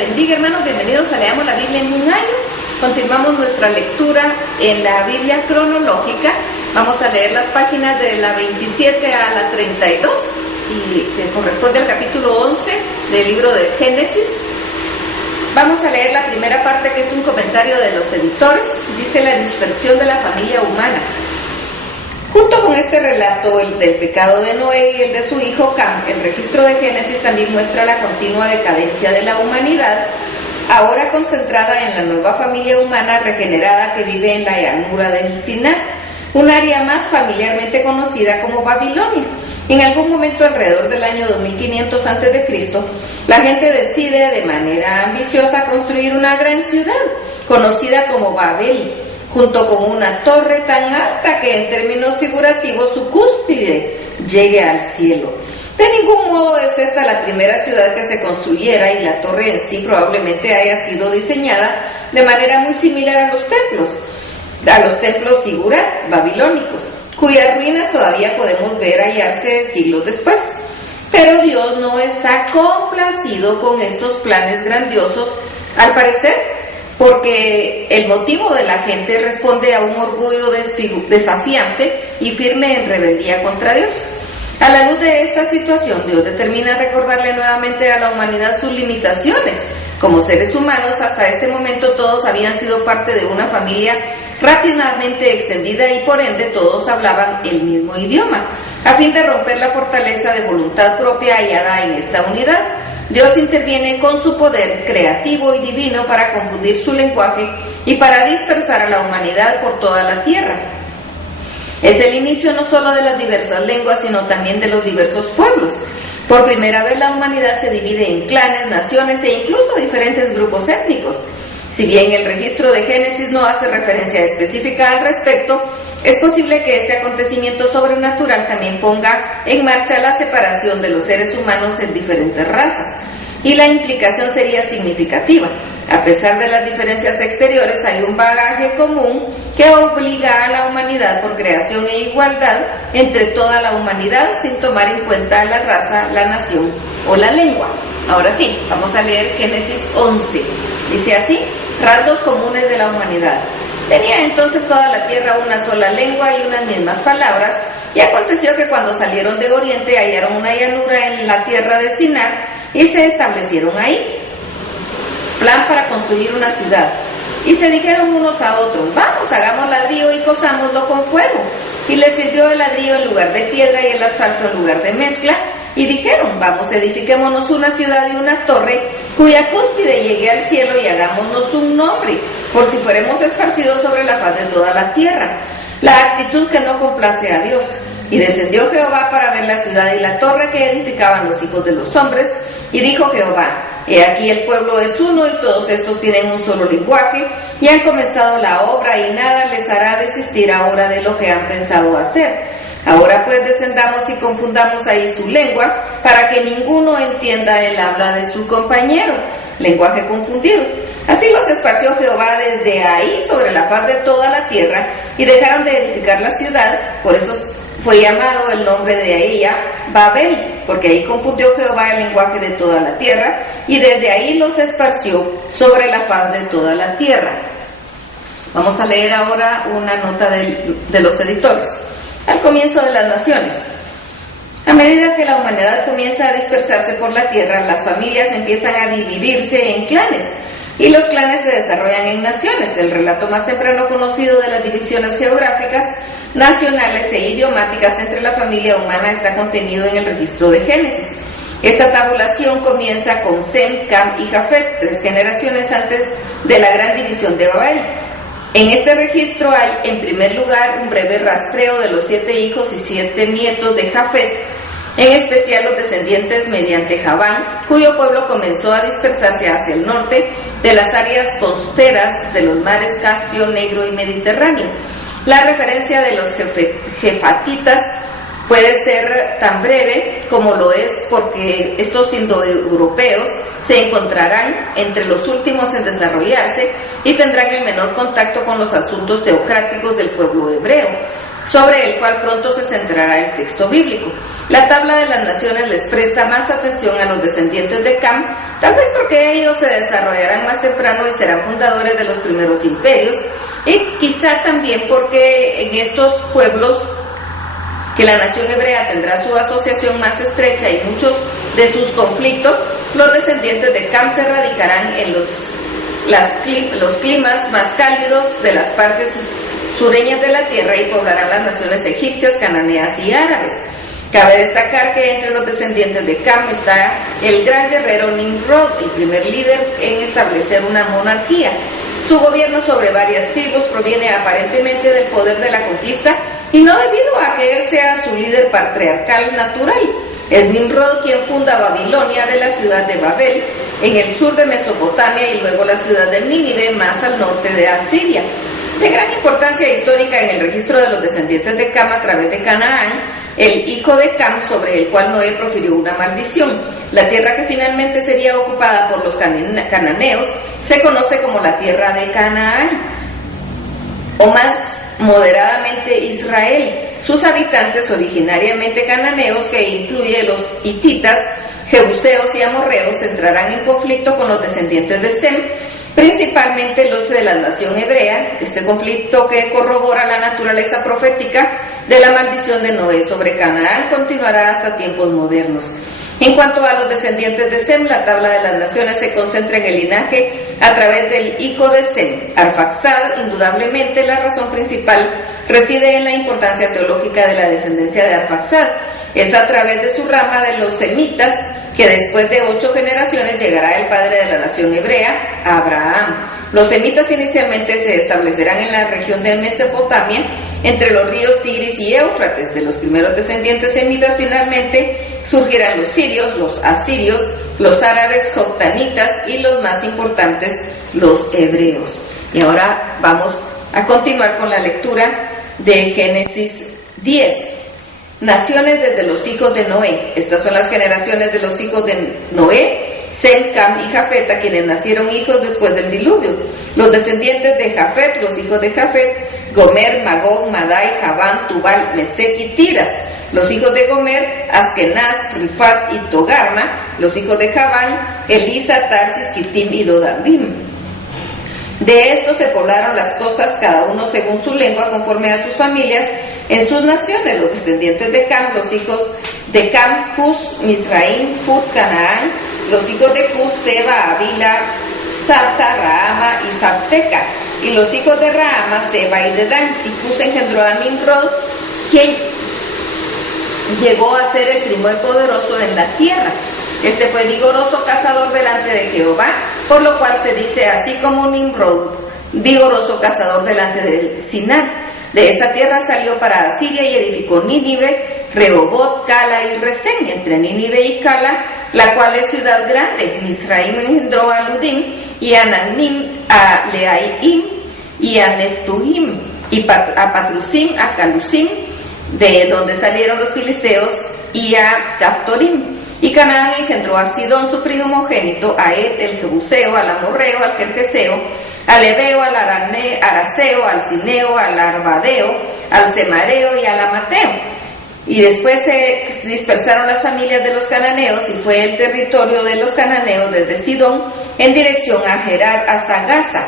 bendiga, hermanos. Bienvenidos a Leamos la Biblia en un año. Continuamos nuestra lectura en la Biblia cronológica. Vamos a leer las páginas de la 27 a la 32 y que corresponde al capítulo 11 del libro de Génesis. Vamos a leer la primera parte, que es un comentario de los editores. Dice: la dispersión de la familia humana. Junto con este relato, el del pecado de Noé y el de su hijo Cam, el registro de Génesis también muestra la continua decadencia de la humanidad, ahora concentrada en la nueva familia humana regenerada que vive en la llanura del Sinaí, un área más familiarmente conocida como Babilonia. En algún momento alrededor del año 2500 a.C., la gente decide de manera ambiciosa construir una gran ciudad, conocida como Babel, junto con una torre tan alta que en términos figurativos su cúspide llegue al cielo. De ningún modo es esta la primera ciudad que se construyera, y la torre en sí probablemente haya sido diseñada de manera muy similar a los templos zigurat babilónicos, cuyas ruinas todavía podemos ver hallarse siglos después. Pero Dios no está complacido con estos planes grandiosos, al parecer, porque el motivo de la gente responde a un orgullo desafiante y firme en rebeldía contra Dios. A la luz de esta situación, Dios determina recordarle nuevamente a la humanidad sus limitaciones. Como seres humanos, hasta este momento todos habían sido parte de una familia rápidamente extendida y por ende todos hablaban el mismo idioma. A fin de romper la fortaleza de voluntad propia hallada en esta unidad, Dios interviene con su poder creativo y divino para confundir su lenguaje y para dispersar a la humanidad por toda la tierra. Es el inicio no solo de las diversas lenguas, sino también de los diversos pueblos. Por primera vez la humanidad se divide en clanes, naciones e incluso diferentes grupos étnicos. Si bien el registro de Génesis no hace referencia específica al respecto, es posible que este acontecimiento sobrenatural también ponga en marcha la separación de los seres humanos en diferentes razas, y la implicación sería significativa. A pesar de las diferencias exteriores, hay un bagaje común que obliga a la humanidad por creación e igualdad entre toda la humanidad, sin tomar en cuenta la raza, la nación o la lengua. Ahora sí, vamos a leer Génesis 11. Dice así: rasgos comunes de la humanidad. Tenía entonces toda la tierra una sola lengua y unas mismas palabras, y aconteció que cuando salieron de oriente hallaron una llanura en la tierra de Sinaí y se establecieron ahí. Plan para construir una ciudad. Y se dijeron unos a otros: vamos, hagamos ladrillo y cozámoslo con fuego. Y les sirvió el ladrillo en lugar de piedra y el asfalto en lugar de mezcla. Y dijeron: vamos, edifiquémonos una ciudad y una torre cuya cúspide llegue al cielo, y hagámonos un nombre, por si fuéramos esparcidos sobre la faz de toda la tierra. La actitud que no complace a Dios. Y descendió Jehová para ver la ciudad y la torre que edificaban los hijos de los hombres. Y dijo Jehová: he aquí el pueblo es uno, y todos estos tienen un solo lenguaje, y han comenzado la obra, y nada les hará desistir ahora de lo que han pensado hacer. Ahora pues descendamos y confundamos ahí su lengua, para que ninguno entienda el habla de su compañero. Lenguaje confundido. Así los esparció Jehová desde ahí sobre la faz de toda la tierra, y dejaron de edificar la ciudad. Por eso fue llamado el nombre de ella Babel, porque ahí confundió Jehová el lenguaje de toda la tierra, y desde ahí los esparció sobre la faz de toda la tierra. Vamos a leer ahora una nota de los editores. Al comienzo de las naciones. A medida que la humanidad comienza a dispersarse por la tierra, las familias empiezan a dividirse en clanes, y los clanes se desarrollan en naciones. El relato más temprano conocido de las divisiones geográficas, nacionales e idiomáticas entre la familia humana está contenido en el registro de Génesis. Esta tabulación comienza con Sem, Cam y Jafet, 3 generaciones antes de la gran división de Babel. En este registro hay, en primer lugar, un breve rastreo de los 7 hijos y 7 nietos de Jafet, en especial los descendientes mediante Javán, cuyo pueblo comenzó a dispersarse hacia el norte de las áreas costeras de los mares Caspio, Negro y Mediterráneo. La referencia de los jefatitas puede ser tan breve como lo es porque estos indoeuropeos se encontrarán entre los últimos en desarrollarse y tendrán el menor contacto con los asuntos teocráticos del pueblo hebreo. sobre el cual pronto se centrará el texto bíblico. La tabla de las naciones les presta más atención a los descendientes de Cam, tal vez porque ellos se desarrollarán más temprano y serán fundadores de los primeros imperios, y quizá también porque en estos pueblos que la nación hebrea tendrá su asociación más estrecha y muchos de sus conflictos, los descendientes de Cam se radicarán en los climas más cálidos de las partes sureñas de la tierra y poblarán las naciones egipcias, cananeas y árabes. Cabe destacar que entre los descendientes de Cam está el gran guerrero Nimrod, el primer líder en establecer una monarquía. Su gobierno sobre varias tribus proviene aparentemente del poder de la conquista y no debido a que él sea su líder patriarcal natural. Es Nimrod quien funda Babilonia de la ciudad de Babel, en el sur de Mesopotamia, y luego la ciudad de Nínive, más al norte de Asiria. De gran importancia histórica en el registro de los descendientes de Cam a través de Canaán, el hijo de Cam sobre el cual Noé profirió una maldición. La tierra que finalmente sería ocupada por los cananeos se conoce como la tierra de Canaán, o más moderadamente Israel. Sus habitantes, originariamente cananeos, que incluye los hititas, jebuseos y amorreos, entrarán en conflicto con los descendientes de Sem, principalmente los de la nación hebrea. Este conflicto, que corrobora la naturaleza profética de la maldición de Noé sobre Canaán, continuará hasta tiempos modernos. En cuanto a los descendientes de Sem, la tabla de las naciones se concentra en el linaje a través del hijo de Sem, Arfaxad. Indudablemente, la razón principal reside en la importancia teológica de la descendencia de Arfaxad. Es a través de su rama de los semitas que después de 8 generaciones llegará el padre de la nación hebrea, Abraham. Los semitas inicialmente se establecerán en la región de Mesopotamia, entre los ríos Tigris y Éufrates. De los primeros descendientes semitas finalmente surgirán los sirios, los asirios, los árabes joctanitas y los más importantes, los hebreos. Y ahora vamos a continuar con la lectura de Génesis 10. Naciones desde los hijos de Noé. Estas son las generaciones de los hijos de Noé: Sem, Cam y Jafet, a quienes nacieron hijos después del diluvio. Los descendientes de Jafet, los hijos de Jafet: Gomer, Magog, Madai, Javán, Tubal, Mesec y Tiras. Los hijos de Gomer: Askenaz, Rifat y Togarma. Los hijos de Javán: Elisa, Tarsis, Kitim y Dodadim. De estos se poblaron las costas, cada uno según su lengua, conforme a sus familias, en sus naciones. Los descendientes de Cam, los hijos de Cam: Cus, Misraim, Fut, Canaán. Los hijos de Cus: Seba, Avila, Sabta, Rahama y Sabteca. Y los hijos de Rahama: Seba y Dedán. Y Cus engendró a Nimrod, quien llegó a ser el primer poderoso en la tierra. Este fue vigoroso cazador delante de Jehová, por lo cual se dice así como Nimrod, vigoroso cazador delante del Sinar. De esta tierra salió para Asiria y edificó Nínive, Rehobot, Cala y Resén, entre Nínive y Cala, la cual es ciudad grande. Misraim engendró a Ludim, y a Ananim, a Leaim, y a Neftuhim, y a Patrusim, a Calusim, de donde salieron los filisteos, y a Captorim. Y Canaán engendró a Sidón, su primogénito, a Ed, el jebuseo, al amorreo, al jerjeseo, al heveo, al araseo, al cineo, al arbadeo, al semareo y al amateo. Y después se dispersaron las familias de los cananeos, y fue el territorio de los cananeos desde Sidón en dirección a Gerar hasta Gaza,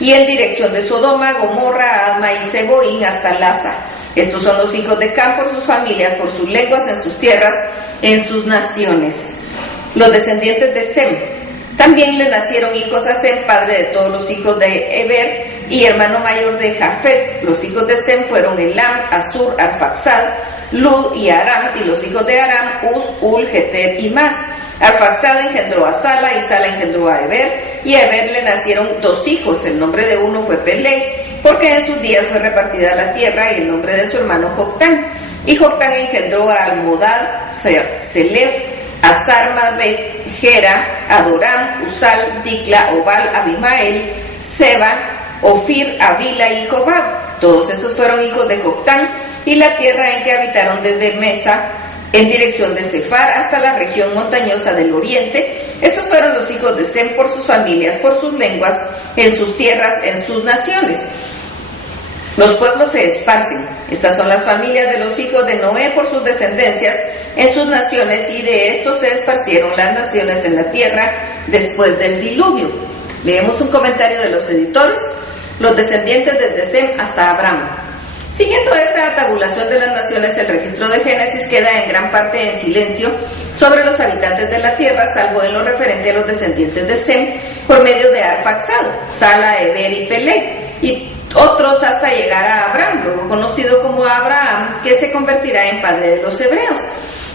y en dirección de Sodoma, Gomorra, Adma y Seboín hasta Laza. Estos son los hijos de Cam por sus familias, por sus lenguas, en sus tierras, en sus naciones. Los descendientes de Sem: también le nacieron hijos a Sem, padre de todos los hijos de Eber y hermano mayor de Jafet. Los hijos de Sem fueron Elam, Asur, Arfaxad, Lud y Aram. Y los hijos de Aram: Uz, Ul, Geter y Mas. Arfaxad engendró a Sala, y Sala engendró a Eber, y a Eber le nacieron 2 hijos. El nombre de uno fue Peleg, porque en sus días fue repartida la tierra, y el nombre de su hermano Joctán. Y Joctán engendró a Almodad, Selef, a Sarmabet, Gera, Adoram, Usal, Dicla, Obal, Abimael, Seba, Ofir, Avila y Jobab. Todos estos fueron hijos de Joctán, y la tierra en que habitaron desde Mesa en dirección de Sefar hasta la región montañosa del oriente. Estos fueron los hijos de Sem por sus familias, por sus lenguas, en sus tierras, en sus naciones. Los pueblos se esparcen, Estas son las familias de los hijos de Noé por sus descendencias en sus naciones, y de estos se esparcieron las naciones en la tierra después del diluvio. Leemos un comentario de los editores: los descendientes desde Sem hasta Abraham. Siguiendo esta tabulación de las naciones, el registro de Génesis queda en gran parte en silencio sobre los habitantes de la tierra, salvo en lo referente a los descendientes de Sem por medio de Arfaxad, Sala, Eber y Peleg, y otros hasta llegar a Abraham, luego conocido como Abraham, que se convertirá en padre de los hebreos.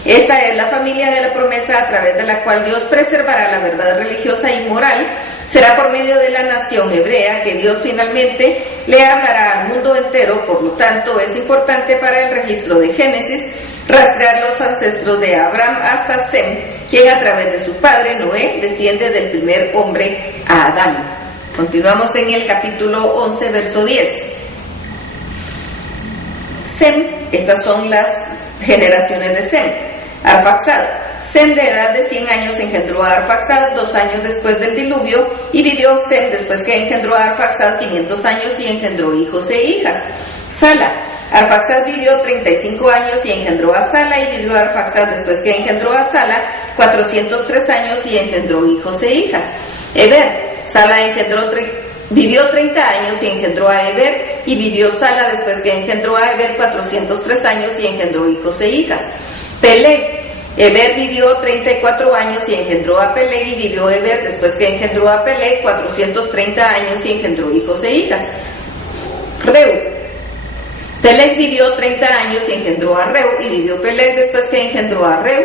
Esta es la familia de la promesa a través de la cual Dios preservará la verdad religiosa y moral. Será por medio de la nación hebrea que Dios finalmente le hablará al mundo entero. Por lo tanto, es importante para el registro de Génesis rastrear los ancestros de Abraham hasta Sem, quien a través de su padre Noé desciende del primer hombre, Adán. Continuamos en el capítulo 11, verso 10. Sem, estas son las generaciones de Sem. Arfaxad. Sem, de edad de 100 años, engendró a Arfaxad 2 años después del diluvio, y vivió Sem después que engendró a Arfaxad 500 años y engendró hijos e hijas. Sala. Arfaxad vivió 35 años y engendró a Sala, y vivió Arfaxad después que engendró a Sala 403 años y engendró hijos e hijas. Eber. Sala vivió 30 años y engendró a Eber, y vivió Sala después que engendró a Eber 403 años y engendró hijos e hijas. Peleg. Eber vivió 34 años y engendró a Peleg, y vivió Eber después que engendró a Peleg 430 años y engendró hijos e hijas. Reu. Peleg vivió 30 años y engendró a Reu, y vivió Peleg después que engendró a Reu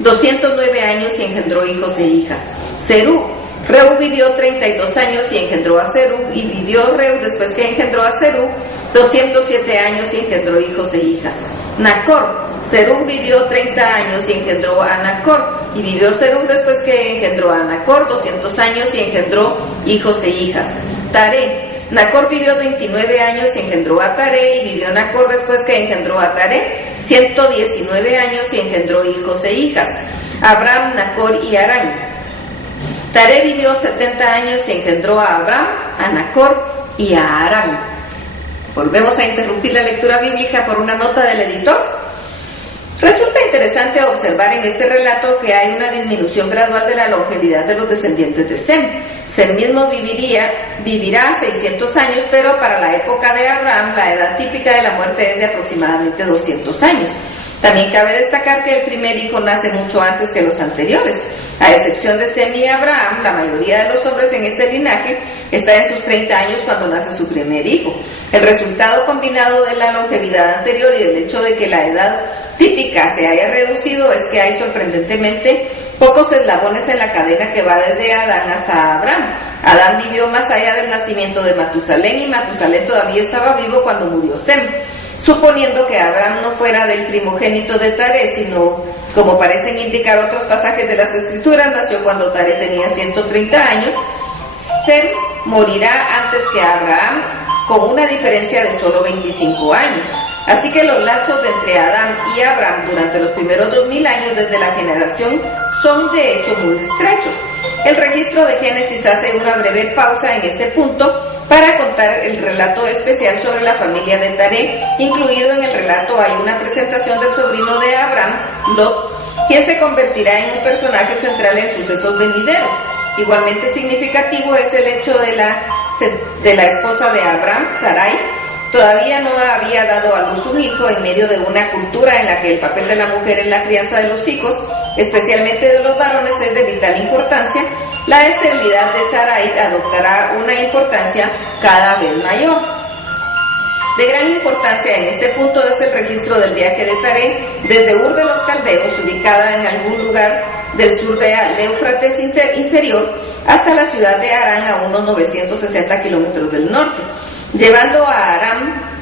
209 años y engendró hijos e hijas. Serú. Reu vivió 32 años y engendró a Serú, y vivió Reu después que engendró a Serú 207 años y engendró hijos e hijas. Nacor. Serú vivió 30 años y engendró a Nacor, y vivió Serú después que engendró a Nacor 200 años y engendró hijos e hijas. Taré. Nacor vivió 29 años y engendró a Taré, y vivió Nacor después que engendró a Taré 119 años y engendró hijos e hijas. Abraham, Nacor y Harán. Taré vivió 70 años y engendró a Abraham, a Nacor y a Harán. Volvemos a interrumpir la lectura bíblica por una nota del editor. Resulta interesante observar en este relato que hay una disminución gradual de la longevidad de los descendientes de Sem. Sem mismo vivirá 600 años, pero para la época de Abraham la edad típica de la muerte es de aproximadamente 200 años. También cabe destacar que el primer hijo nace mucho antes que los anteriores. A excepción de Sem y Abraham, la mayoría de los hombres en este linaje está en sus 30 años cuando nace su primer hijo. El resultado combinado de la longevidad anterior y del hecho de que la edad típica se haya reducido es que hay sorprendentemente pocos eslabones en la cadena que va desde Adán hasta Abraham. Adán vivió más allá del nacimiento de Matusalén, y Matusalén todavía estaba vivo cuando murió Sem. Suponiendo que Abraham no fuera del primogénito de Taré, sino, como parecen indicar otros pasajes de las Escrituras, nació cuando Taré tenía 130 años, Sem morirá antes que Abraham, con una diferencia de solo 25 años. Así que los lazos de entre Adán y Abraham durante los primeros 2000 años desde la generación son de hecho muy estrechos. El registro de Génesis hace una breve pausa en este punto para contar el relato especial sobre la familia de Taré. Incluido en el relato hay una presentación del sobrino de Abraham, Lot, quien se convertirá en un personaje central en sucesos venideros. Igualmente significativo es el hecho de la esposa de Abraham, Sarai. Todavía no había dado a luz un hijo en medio de una cultura en la que el papel de la mujer en la crianza de los hijos, especialmente de los varones, es de vital importancia. La esterilidad de Sarai adoptará una importancia cada vez mayor. De gran importancia en este punto es el registro del viaje de Taré desde Ur de los Caldeos, ubicada en algún lugar del sur del Éufrates inferior, hasta la ciudad de Harán, a unos 960 kilómetros del norte. Llevando a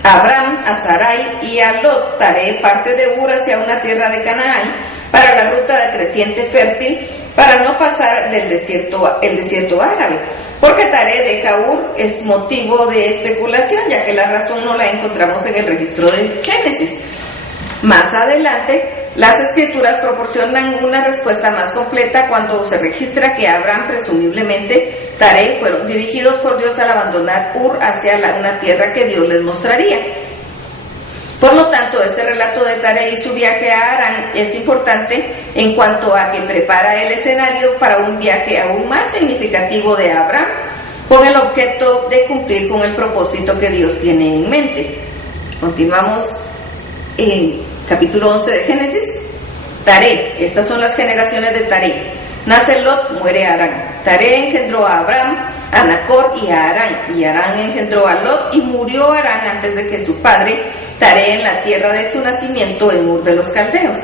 Abraham, a Sarai y a Lot, Taré parte de Ur hacia una tierra de Canaán para la ruta de creciente fértil, para no pasar el desierto árabe. Porque Taré deja Ur es motivo de especulación, ya que la razón no la encontramos en el registro de Génesis. Más adelante, las Escrituras proporcionan una respuesta más completa cuando se registra que Abraham, presumiblemente Taré, fueron dirigidos por Dios al abandonar Ur hacia una tierra que Dios les mostraría. Por lo tanto, este relato de Taré y su viaje a Harán es importante en cuanto a que prepara el escenario para un viaje aún más significativo de Abraham, con el objeto de cumplir con el propósito que Dios tiene en mente. Continuamos en capítulo 11 de Génesis. Taré, estas son las generaciones de Taré. Nace Lot, muere Harán. Taré engendró a Abraham, a Nacor y a Harán. Y Harán engendró a Lot, y murió Harán antes de que su padre Taré en la tierra de su nacimiento, en Ur de los Caldeos.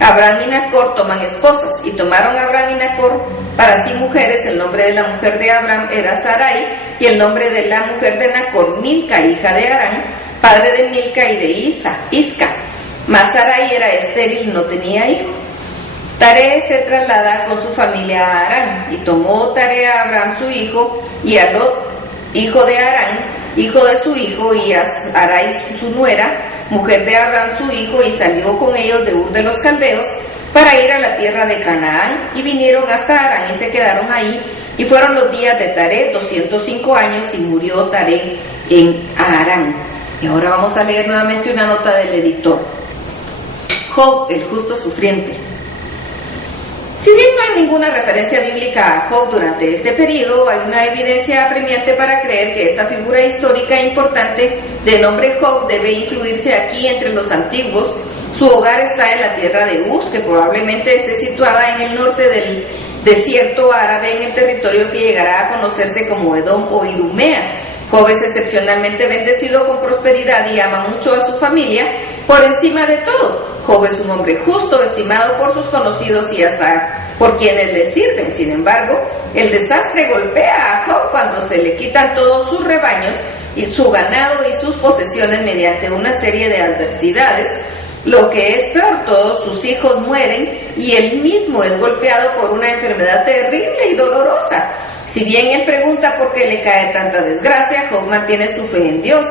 Abraham y Nacor toman esposas, y tomaron Abraham y Nacor para sí mujeres. El nombre de la mujer de Abraham era Sarai, y el nombre de la mujer de Nacor, Milca, hija de Harán, padre de Milca y de Isca. Mas Sarai era estéril y no tenía hijo. Taré se traslada con su familia a Harán, y tomó Taré a Abraham su hijo, y a Lot, hijo de Harán, hijo de su hijo, y a Sarai su nuera, mujer de Abraham su hijo, y salió con ellos de Ur de los Caldeos para ir a la tierra de Canaán, y vinieron hasta Harán y se quedaron ahí, y fueron los días de Taré 205 años, y murió Taré en Harán. Y ahora vamos a leer nuevamente una nota del editor. Job, el justo sufriente. Si bien no hay ninguna referencia bíblica a Job durante este periodo, hay una evidencia apremiante para creer que esta figura histórica importante de nombre Job debe incluirse aquí entre los antiguos. Su hogar está en la tierra de Uz, que probablemente esté situada en el norte del desierto árabe, en el territorio que llegará a conocerse como Edom o Idumea. Job es excepcionalmente bendecido con prosperidad y ama mucho a su familia por encima de todo. Job es un hombre justo, estimado por sus conocidos y hasta por quienes le sirven. Sin embargo, el desastre golpea a Job cuando se le quitan todos sus rebaños y su ganado y sus posesiones mediante una serie de adversidades. Lo que es peor, todos sus hijos mueren y él mismo es golpeado por una enfermedad terrible y dolorosa. Si bien él pregunta por qué le cae tanta desgracia, Job mantiene su fe en Dios.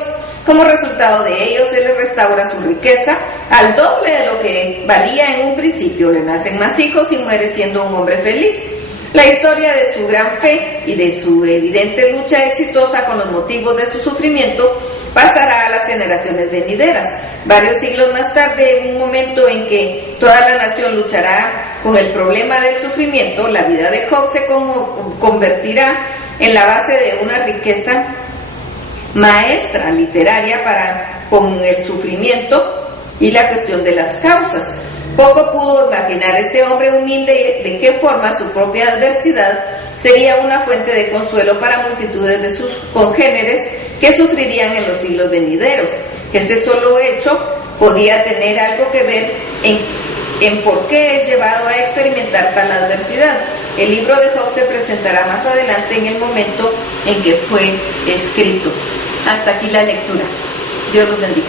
Como resultado de ello, se le restaura su riqueza al doble de lo que valía en un principio. Le nacen más hijos y muere siendo un hombre feliz. La historia de su gran fe y de su evidente lucha exitosa con los motivos de su sufrimiento pasará a las generaciones venideras. Varios siglos más tarde, en un momento en que toda la nación luchará con el problema del sufrimiento, la vida de Job se convertirá en la base de una riqueza maestra literaria con el sufrimiento y la cuestión de las causas. Poco pudo imaginar este hombre humilde de qué forma su propia adversidad sería una fuente de consuelo para multitudes de sus congéneres que sufrirían en los siglos venideros. Este solo hecho podía tener algo que ver en por qué es llevado a experimentar tal adversidad. El libro de Job se presentará más adelante en el momento en que fue escrito. Hasta aquí la lectura. Dios los bendiga.